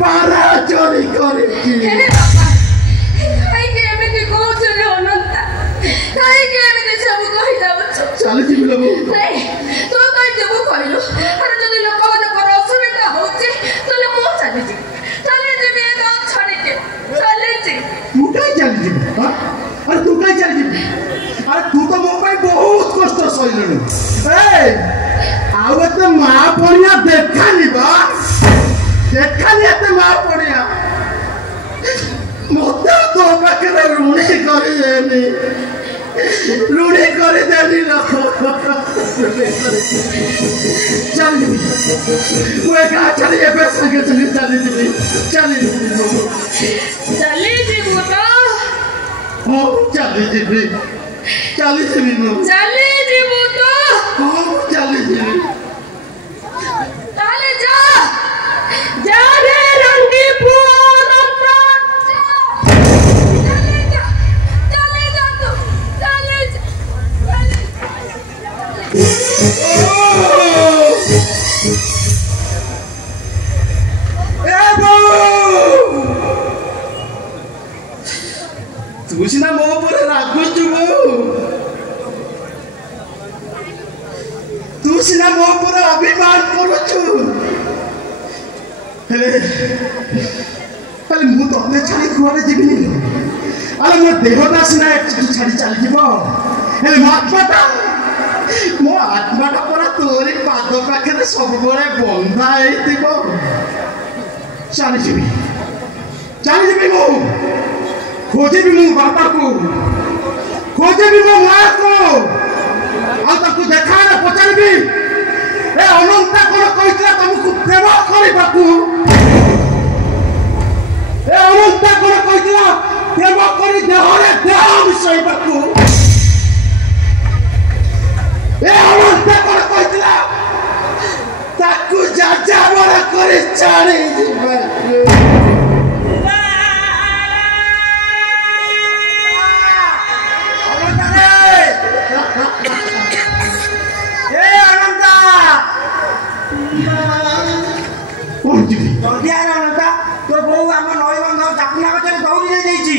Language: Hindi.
पारा चोरी करे की काई के एमिति कहउछले अनंता काई के एमिति सब कहि जाउछ चल जी बोलबो नहीं तो कहि देबो कहलो अरे जदि लोक मानकर असुविधा होचे तले मो चली जी मेगा छाड़ी के चले जी तू काई चली जी हां अरे तू काई चली जी अरे तू तो मो पाई बहुत कष्ट सहिलनु ए आउ एते मा पड़िया देखानी बा देखानी एते मा पड़िया मोते तो पाखरे रुणी करी देनी रुणी करी देनी चल वो का चली ए पैसा के चली जी बोला हो चली जी चली जी बोला हो चली जी ताले जा रे रंगी फूल चले जा तू चले तू सिना मो पर रागुचु तू सिना मो पर अभिमान करुचु हेले मु तो छाड़ी घरे जीविनी अरे मो देहटा सिना छाड़ी चली जीव हेले मो आत्माटा पूरा तोरी पाद पाखे सब बंधा चली जीवी मु खोजेबी मो बापा को खोजेबी मो माँ को आउ देखा पचारि ए अनंता कौन कही तुमको प्रेम करने ए अनंता कौन कही प्रेम कर देहरे देह मिसैबा ए अनंता कौन कही ताकू जाजावर कर छाड़ी जल्दी आ अनंता तो बो आम नई बंध चाकुना गचरे दौड़ी जाइछि